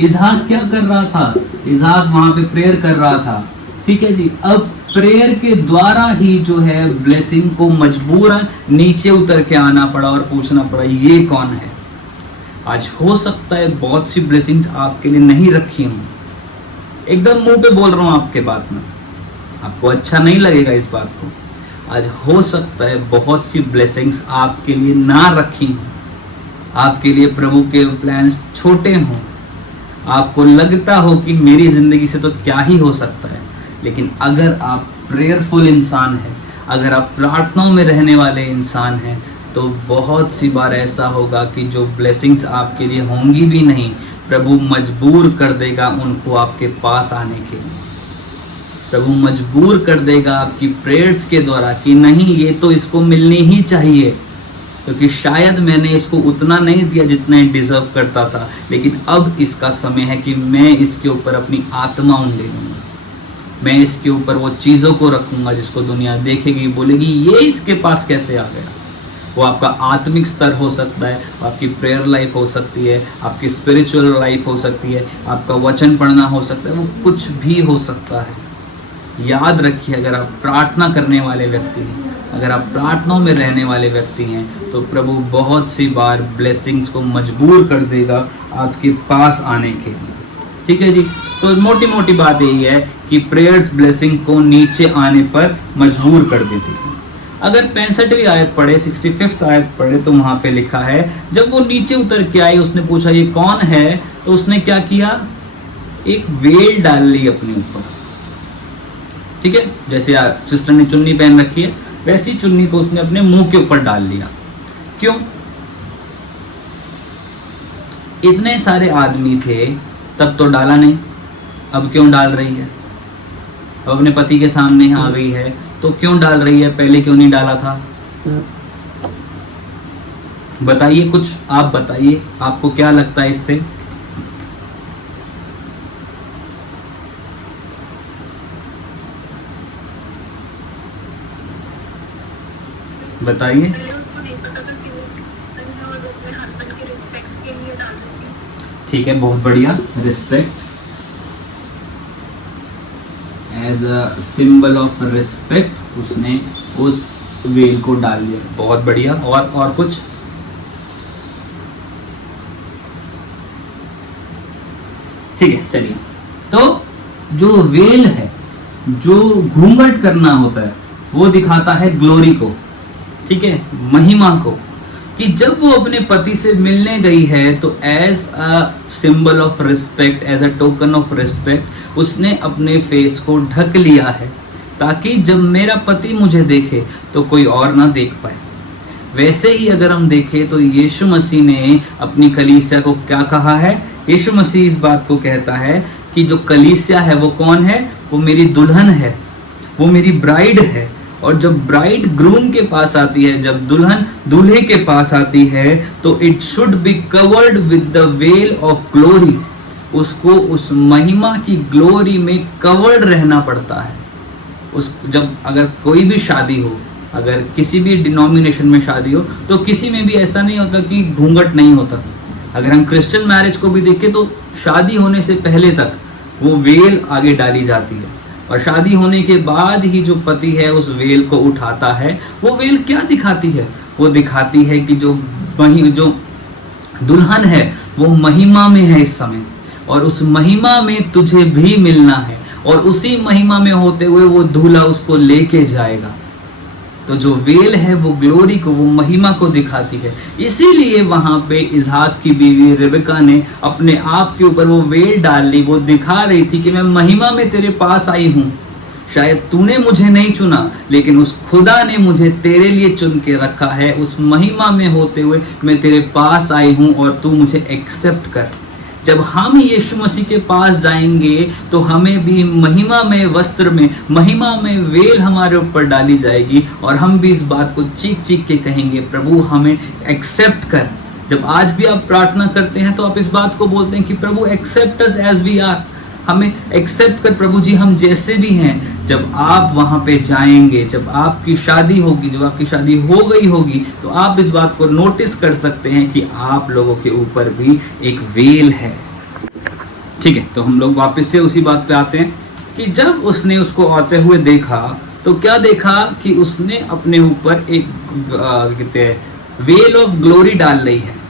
इसहाक क्या कर रहा था? इसहाक वहां पे प्रेयर कर रहा था, ठीक है जी। अब प्रेयर के द्वारा ही जो है ब्लेसिंग को मजबूर नीचे उतर के आना पड़ा और पूछना पड़ा ये कौन है। आज हो सकता है बहुत सी ब्लेसिंग्स आपके लिए नहीं रखी हूं, एकदम मुंह पे बोल रहा हूं आपके बात में, आपको अच्छा नहीं लगेगा इस बात को। आज हो सकता है बहुत सी ब्लेसिंग्स आपके लिए ना रखी हों, आपके लिए प्रभु के प्लान्स छोटे हों, आपको लगता हो कि मेरी जिंदगी से तो क्या ही हो सकता है। लेकिन अगर आप प्रेयरफुल इंसान हैं, अगर आप प्रार्थनाओं में रहने वाले इंसान हैं, तो बहुत सी बार ऐसा होगा कि जो ब्लेसिंग्स आपके लिए होंगी भी नहीं, प्रभु मजबूर कर देगा उनको आपके पास आने के लिए। प्रभु मजबूर कर देगा आपकी प्रेयर्स के द्वारा कि नहीं ये तो इसको मिलनी ही चाहिए, क्योंकि शायद मैंने इसको उतना नहीं दिया जितना ये डिजर्व करता था, लेकिन अब इसका समय है कि मैं इसके ऊपर अपनी आत्मा उंडेलूंगा। मैं इसके ऊपर वो चीज़ों को रखूंगा जिसको दुनिया देखेगी, बोलेगी ये इसके पास कैसे आ गया। वो आपका आत्मिक स्तर हो सकता है, आपकी प्रेयर लाइफ हो सकती है, आपकी स्पिरिचुअल लाइफ हो सकती है, आपका वचन पढ़ना हो सकता है, वो कुछ भी हो सकता है। याद रखिए, अगर आप प्रार्थना करने वाले व्यक्ति हैं, अगर आप प्रार्थनाओं में रहने वाले व्यक्ति हैं, तो प्रभु बहुत सी बार ब्लेसिंग्स को मजबूर कर देगा आपके पास आने के लिए। ठीक है जी। तो मोटी मोटी बात यही है कि प्रेयर्स ब्लेसिंग को नीचे आने पर मजबूर कर देती है। अगर 65वीं आयत पढ़े, 65th आयत पढ़े, तो वहां पे लिखा है जब वो नीचे उतर के आई, उसने पूछा ये कौन है, तो उसने क्या किया, एक वेल डाल ली अपने ऊपर। ठीक है, जैसे सिस्टर ने चुन्नी पहन रखी है, वैसी चुन्नी को उसने अपने मुंह के ऊपर डाल लिया। क्यों? इतने सारे आदमी थे तब तो डाला नहीं, अब क्यों डाल रही है? अब अपने पति के सामने आ गई है तो क्यों डाल रही है, पहले क्यों नहीं डाला था? बताइए, कुछ आप बताइए, आपको क्या लगता है इससे? बताइए। ठीक है, बहुत बढ़िया। Respect, as a symbol of respect उसने उस वेल को डाल लिया। बहुत बढ़िया। और कुछ? ठीक है, चलिए। तो जो वेल है, जो घूंघट करना होता है, वो दिखाता है ग्लोरी को, ठीक है, महिमा को, कि जब वो अपने पति से मिलने गई है तो as a symbol of respect, as a token of respect उसने अपने फेस को ढक लिया है, ताकि जब मेरा पति मुझे देखे तो कोई और ना देख पाए। वैसे ही अगर हम देखें तो यीशु मसीह ने अपनी कलीसिया को क्या कहा है? यीशु मसीह इस बात को कहता है कि जो कलीसिया है वो कौन है? वो मेरी दुल्हन है, वो मेरी ब्राइड है। और जब ब्राइड ग्रूम के पास आती है, जब दुल्हन दूल्हे के पास आती है, तो it should be covered with the well of glory. उसको उस महिमा की ग्लोरी में कवर्ड रहना पड़ता है। जब अगर कोई भी शादी हो, अगर किसी भी डिनोमिनेशन में शादी हो, तो किसी में भी ऐसा नहीं होता कि घूंघट नहीं होता। अगर हम क्रिश्चियन मैरिज को भी देखें तो शादी होने से पहले तक वो वेल आगे डाली जाती है, और शादी होने के बाद ही जो पति है उस वेल को उठाता है। वो वेल क्या दिखाती है? वो दिखाती है कि जो दुल्हन है वो महिमा में है इस समय, और उस महिमा में तुझे भी मिलना है, और उसी महिमा में होते हुए वो दूल्हा उसको लेके जाएगा। तो जो वेल है वो ग्लोरी को, वो महिमा को दिखाती है। इसीलिए वहां पे इसहाक की बीवी रेबेका ने अपने आप के ऊपर वो वेल डाल ली। वो दिखा रही थी कि मैं महिमा में तेरे पास आई हूँ। शायद तूने मुझे नहीं चुना, लेकिन उस खुदा ने मुझे तेरे लिए चुन के रखा है। उस महिमा में होते हुए मैं तेरे पास आई हूँ और तू मुझे एक्सेप्ट कर। जब हम यीशु मसीह के पास जाएंगे तो हमें भी महिमा में वस्त्र में, महिमा में वेल हमारे ऊपर डाली जाएगी, और हम भी इस बात को चीख चीख के कहेंगे, प्रभु हमें एक्सेप्ट कर। जब आज भी आप प्रार्थना करते हैं तो आप इस बात को बोलते हैं कि प्रभु accept us as we are, हमें एक्सेप्ट कर प्रभु जी, हम जैसे भी हैं। जब आप वहां पे जाएंगे, जब आपकी शादी होगी, जब आपकी शादी हो गई होगी, तो आप इस बात को नोटिस कर सकते हैं कि आप लोगों के ऊपर भी एक वेल है। ठीक है, तो हम लोग वापस से उसी बात पे आते हैं कि जब उसने उसको आते हुए देखा तो क्या देखा कि उसने अपने ऊपर एक कहते हैं वेल ऑफ ग्लोरी डाल ली है।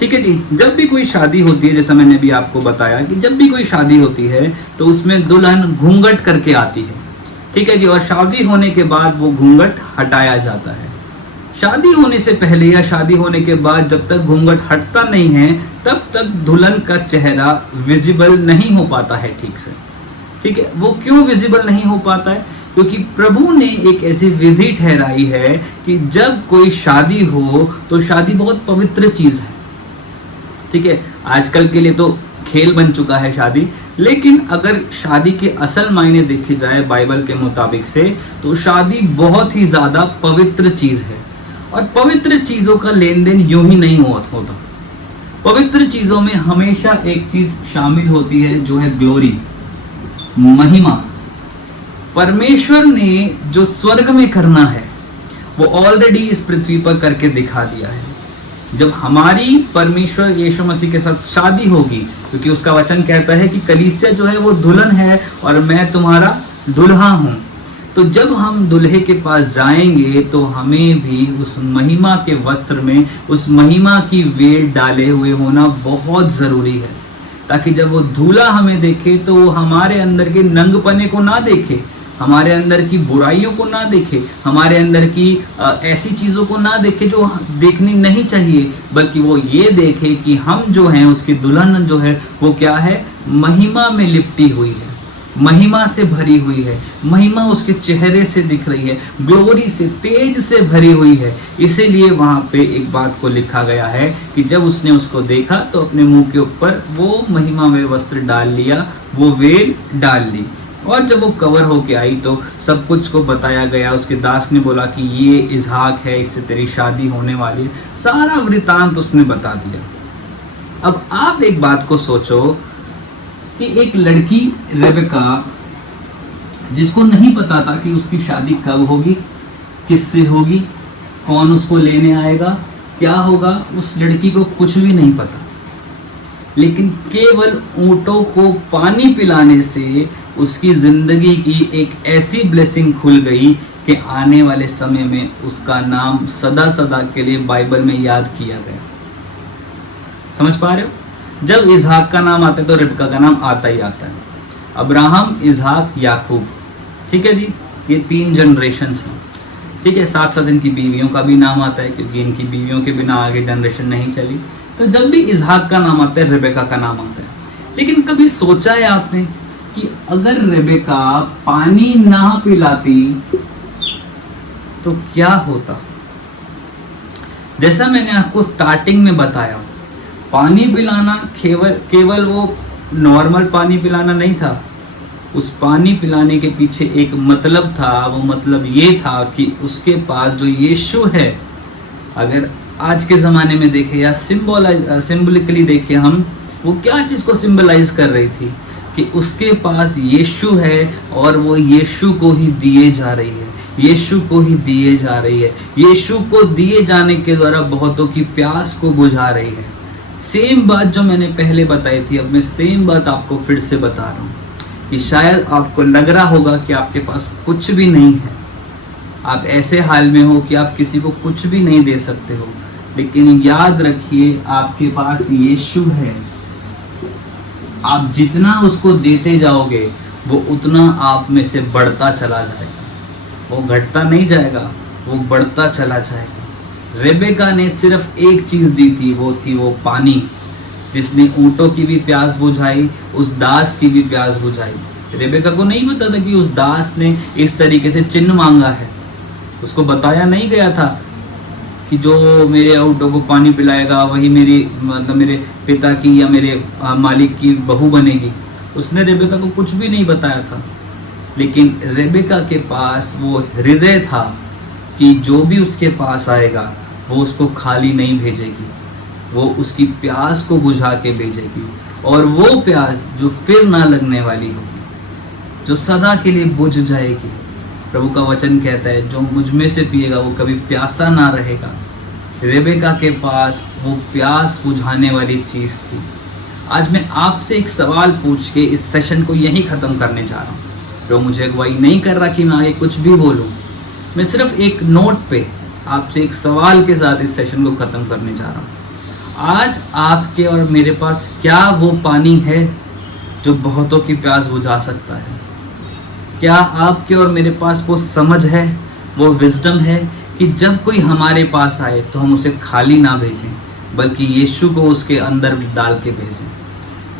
ठीक है जी। जब भी कोई शादी होती है, जैसा मैंने भी आपको बताया कि जब भी कोई शादी होती है तो उसमें दुल्हन घूंघट करके आती है। ठीक है जी। और शादी होने के बाद वो घूंघट हटाया जाता है। शादी होने से पहले या शादी होने के बाद जब तक घूंघट हटता नहीं है तब तक दुल्हन का चेहरा विजिबल नहीं हो पाता है ठीक से। ठीक है। वो क्यों विजिबल नहीं हो पाता है? क्योंकि प्रभु ने एक ऐसी विधि ठहराई है कि जब कोई शादी हो तो शादी बहुत पवित्र चीज है। ठीक है। आजकल के लिए तो खेल बन चुका है शादी, लेकिन अगर शादी के असल मायने देखी जाए बाइबल के मुताबिक से, तो शादी बहुत ही ज्यादा पवित्र चीज है। और पवित्र चीजों का लेन देन यूं ही नहीं होता। पवित्र चीजों में हमेशा एक चीज शामिल होती है जो है ग्लोरी, महिमा। परमेश्वर ने जो स्वर्ग में करना है वो ऑलरेडी इस पृथ्वी पर करके दिखा दिया है। जब हमारी परमेश्वर यीशु मसीह के साथ शादी होगी, क्योंकि उसका वचन कहता है कि कलीसिया जो है वो दुल्हन है और मैं तुम्हारा दुल्हा हूं, तो जब हम दूल्हे के पास जाएंगे तो हमें भी उस महिमा के वस्त्र में उस महिमा की वेल डाले हुए होना बहुत ज़रूरी है, ताकि जब वो दूल्हा हमें देखे तो वो हमारे अंदर के नंगपने को ना देखे, हमारे अंदर की बुराइयों को ना देखे, हमारे अंदर की ऐसी चीज़ों को ना देखे जो देखनी नहीं चाहिए, बल्कि वो ये देखे कि हम जो हैं उसकी दुल्हन जो है वो क्या है, महिमा में लिपटी हुई है, महिमा से भरी हुई है, महिमा उसके चेहरे से दिख रही है, ग्लोरी से, तेज से भरी हुई है। इसीलिए वहाँ पे एक बात को लिखा गया है कि जब उसने उसको देखा तो अपने मुंह के ऊपर वो महिमा में वस्त्र डाल लिया, वो वेल डाल ली। और जब वो कवर होके आई तो सब कुछ को बताया गया। उसके दास ने बोला कि ये इसहाक है, इससे तेरी शादी होने वाली है, सारा वृतांत उसने बता दिया। अब आप एक बात को सोचो कि एक लड़की रेबेका, जिसको नहीं पता था कि उसकी शादी कब होगी, किससे होगी, कौन उसको लेने आएगा, क्या होगा, उस लड़की को कुछ भी नहीं पता, लेकिन केवल ऊंटों को पानी पिलाने से उसकी जिंदगी की एक ऐसी ब्लेसिंग खुल गई कि आने वाले समय में उसका नाम सदा सदा के लिए बाइबल में याद किया गया। समझ पा रहे हो? जब इसहाक का नाम आता है तो रिबका का नाम आता ही आता है। अब्राहम, इसहाक, याकूब, ठीक है जी, ये 3 जनरेशन हैं, ठीक है। साथ साथ इनकी बीवियों का भी नाम आता है, क्योंकि इनकी बीवियों के बिना आगे जनरेशन नहीं चली। तो जब भी इसहाक का नाम आता है, रेबेका का नाम आता है। लेकिन कभी सोचा है आपने कि अगर रेबेका पानी ना पिलाती तो क्या होता? जैसा मैंने आपको स्टार्टिंग में बताया, पानी पिलाना केवल वो नॉर्मल पानी पिलाना नहीं था। उस पानी पिलाने के पीछे एक मतलब था। वो मतलब ये था कि उसके पास जो यीशु है, अगर आज के ज़माने में देखें या सिंबलिकली देखें हम, वो क्या चीज़ को सिंबलाइज कर रही थी कि उसके पास यीशु है और वो यीशु को ही दिए जा रही है, यीशु को ही दिए जा रही है, यीशु को दिए जाने के द्वारा बहुतों की प्यास को बुझा रही है। सेम बात जो मैंने पहले बताई थी, अब मैं सेम बात आपको फिर से बता रहा हूँ कि शायद आपको लग रहा होगा कि आपके पास कुछ भी नहीं है, आप ऐसे हाल में हो कि आप किसी को कुछ भी नहीं दे सकते हो, लेकिन याद रखिए आपके पास यीशु है। आप जितना उसको देते जाओगे वो उतना आप में से बढ़ता चला जाएगा, वो घटता नहीं जाएगा, वो बढ़ता चला जाएगा। रेबेका ने सिर्फ एक चीज़ दी थी, वो थी वो पानी, जिसने ऊँटों की भी प्यास बुझाई, उस दास की भी प्यास बुझाई। रेबेका को नहीं पता था कि उस दास ने इस तरीके से चिन्ह मांगा है। उसको बताया नहीं गया था कि जो मेरे ऊँटों को पानी पिलाएगा वही मेरी मतलब मेरे पिता की या मेरे मालिक की बहू बनेगी। उसने रेबेका को कुछ भी नहीं बताया था, लेकिन रेबेका के पास वो हृदय था कि जो भी उसके पास आएगा वो उसको खाली नहीं भेजेगी, वो उसकी प्यास को बुझा के भेजेगी, और वो प्यास जो फिर ना लगने वाली होगी, जो सदा के लिए बुझ जाएगी। प्रभु का वचन कहता है जो मुझ में से पिएगा वो कभी प्यासा ना रहेगा। रेबेका के पास वो प्यास बुझाने वाली चीज़ थी। आज मैं आपसे एक सवाल पूछ के इस सेशन को यहीं ख़त्म करने जा रहा हूँ। जो मुझे अगुवाई नहीं कर रहा कि मैं आगे कुछ भी बोलूँ, मैं सिर्फ एक नोट पे आपसे एक सवाल के साथ इस सेशन को ख़त्म करने जा रहा हूँ। आज आपके और मेरे पास क्या वो पानी है जो बहुतों की प्यास बुझा सकता है? क्या आपके और मेरे पास वो समझ है, वो विजडम है कि जब कोई हमारे पास आए तो हम उसे खाली ना भेजें, बल्कि यीशु को उसके अंदर डाल के भेजें?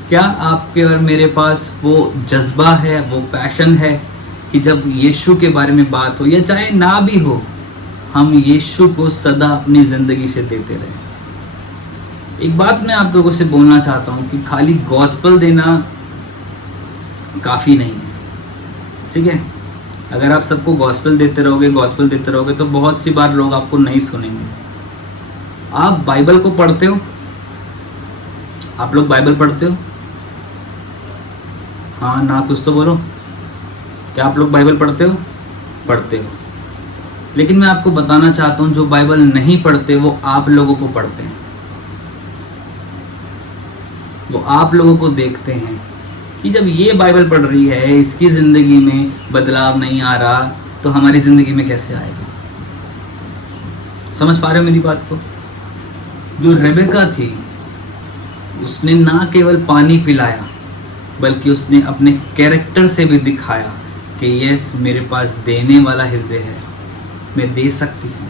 क्या आपके और मेरे पास वो जज्बा है, वो पैशन है कि जब यीशु के बारे में बात हो या चाहे ना भी हो, हम यीशु को सदा अपनी ज़िंदगी से देते रहें? एक बात मैं आप लोगों से बोलना चाहता हूँ कि खाली गॉस्पेल देना काफ़ी नहीं है, ठीक है? अगर आप सबको गॉस्पेल देते रहोगे तो बहुत सी बार लोग आपको नहीं सुनेंगे। आप बाइबल को पढ़ते हो? आप लोग बाइबल पढ़ते हो? हाँ ना, कुछ तो बोलो। क्या आप लोग बाइबल पढ़ते हो? पढ़ते हो। लेकिन मैं आपको बताना चाहता हूं, जो बाइबल नहीं पढ़ते वो आप लोगों को पढ़ते हैं, वो आप लोगों को देखते हैं कि जब ये बाइबल पढ़ रही है, इसकी ज़िंदगी में बदलाव नहीं आ रहा, तो हमारी ज़िंदगी में कैसे आएगा? समझ पा रहे हो मेरी बात को? जो रेबेका थी, उसने ना केवल पानी पिलाया, बल्कि उसने अपने कैरेक्टर से भी दिखाया कि यस, मेरे पास देने वाला हृदय है, मैं दे सकती हूँ।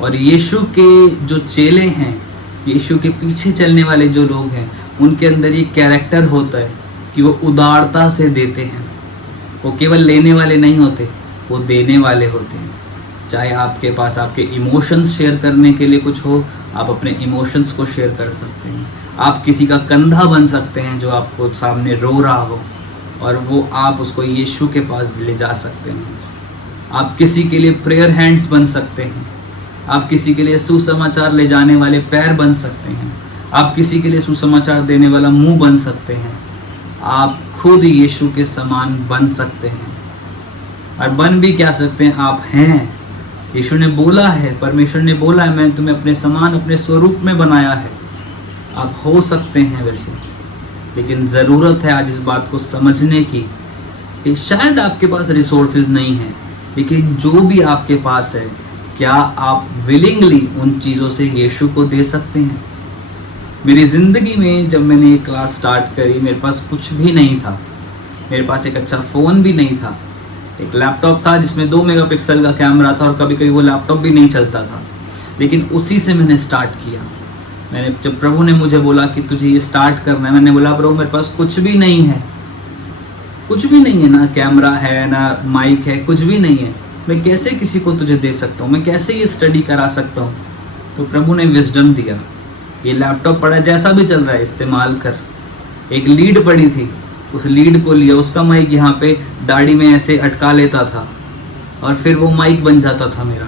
और यीशु के जो चेले हैं, यीशु के पीछे चलने वाले जो लोग हैं, उनके अंदर ये कैरेक्टर होता है कि वो उदारता से देते हैं। वो केवल लेने वाले नहीं होते, वो देने वाले होते हैं। चाहे आपके पास आपके इमोशंस शेयर करने के लिए कुछ हो, आप अपने इमोशंस को शेयर कर सकते हैं। आप किसी का कंधा बन सकते हैं जो आपको सामने रो रहा हो, और वो आप उसको यीशु के पास ले जा सकते हैं। आप किसी के लिए प्रेयर हैंड्स बन सकते हैं। आप किसी के लिए सुसमाचार ले जाने वाले पैर बन सकते हैं। आप किसी के लिए सुसमाचार देने वाला मुंह बन सकते हैं। आप खुद यीशु के समान बन सकते हैं, और बन भी क्या सकते हैं, आप हैं। यीशु ने बोला है, परमेश्वर ने बोला है, मैं तुम्हें अपने समान, अपने स्वरूप में बनाया है। आप हो सकते हैं वैसे, लेकिन ज़रूरत है आज इस बात को समझने की कि शायद आपके पास रिसोर्सेज नहीं है, लेकिन जो भी आपके पास है, क्या आप विलिंगली उन चीज़ों से यीशु को दे सकते हैं? मेरी ज़िंदगी में जब मैंने ये क्लास स्टार्ट करी, मेरे पास कुछ भी नहीं था। मेरे पास एक अच्छा फ़ोन भी नहीं था। एक लैपटॉप था जिसमें 2 मेगापिक्सल का कैमरा था, और कभी कभी वो लैपटॉप भी नहीं चलता था, लेकिन उसी से मैंने स्टार्ट किया। मैंने जब प्रभु ने मुझे बोला कि तुझे ये स्टार्ट करना है, मैंने बोला प्रभु मेरे पास कुछ भी नहीं है, कुछ भी नहीं है, ना कैमरा है, ना माइक है, कुछ भी नहीं है। मैं कैसे किसी को तुझे दे सकता हूँ? मैं कैसे ये स्टडी करा सकता हूँ? तो प्रभु ने विजडम दिया। ये लैपटॉप पड़ा, जैसा भी चल रहा है इस्तेमाल कर। एक लीड पड़ी थी, उस लीड को लिया, उसका माइक यहाँ पे दाढ़ी में ऐसे अटका लेता था, और फिर वो माइक बन जाता था मेरा।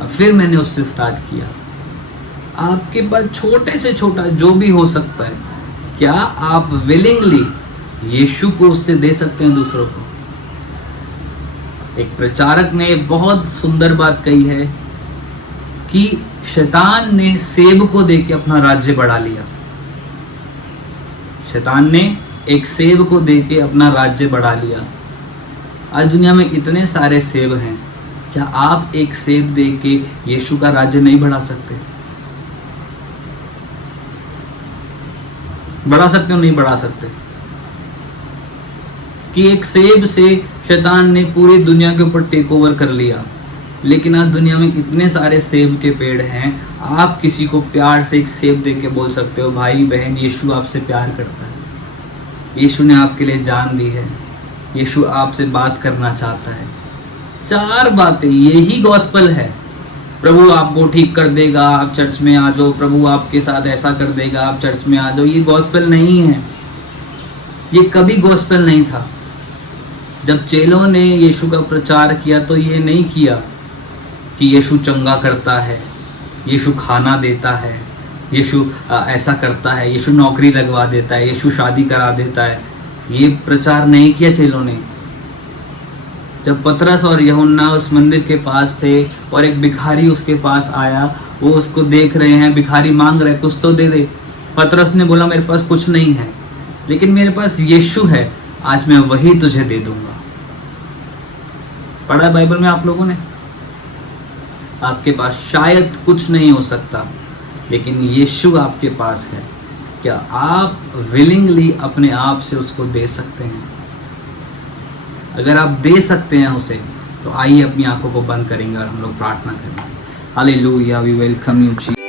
और फिर मैंने उससे स्टार्ट किया। आपके पास छोटे से छोटा जो भी हो सकता है, क्या आप विलिंगली यीशु को उससे दे सकते हैं दूसरों को? एक प्रचारक ने बहुत सुंदर बात कही है कि शैतान ने सेब को देके अपना राज्य बढ़ा लिया। शैतान ने एक सेब को देके अपना राज्य बढ़ा लिया। आज दुनिया में इतने सारे सेब हैं, क्या आप एक सेब देके यीशु का राज्य नहीं बढ़ा सकते? बढ़ा सकते हो? नहीं बढ़ा सकते? कि एक सेब से शैतान ने पूरी दुनिया के ऊपर टेक ओवर कर लिया। लेकिन आज दुनिया में इतने सारे सेब के पेड़ हैं, आप किसी को प्यार से एक सेब दे के बोल सकते हो, भाई बहन, यीशु आपसे प्यार करता है, यीशु ने आपके लिए जान दी है, यीशु आपसे बात करना चाहता है। 4 बातें, यही गॉस्पेल है। प्रभु आपको ठीक कर देगा, आप चर्च में आ जाओ, प्रभु आपके साथ ऐसा कर देगा, आप चर्च में आ जाओ, ये गॉस्पेल नहीं है। ये कभी गॉस्पेल नहीं था। जब चेलों ने यीशु का प्रचार किया तो ये नहीं किया कि यीशु चंगा करता है, यीशु खाना देता है, यीशु ऐसा करता है, यीशु नौकरी लगवा देता है, यीशु शादी करा देता है। ये प्रचार नहीं किया चेलों ने। जब पतरस और यूहन्ना उस मंदिर के पास थे और एक भिखारी उसके पास आया, वो उसको देख रहे हैं, भिखारी मांग रहे कुछ तो दे दे। पतरस ने बोला मेरे पास कुछ नहीं है, लेकिन मेरे पास यीशु है, आज मैं वही तुझे दे दूंगा। पढ़ा है बाइबल में आप लोगों ने? आपके पास शायद कुछ नहीं हो सकता, लेकिन यीशु आपके पास है। क्या आप विलिंगली अपने आप से उसको दे सकते हैं? अगर आप दे सकते हैं उसे, तो आइए अपनी आंखों को बंद करेंगे और हम लोग प्रार्थना करेंगे। Hallelujah, we welcome you ji.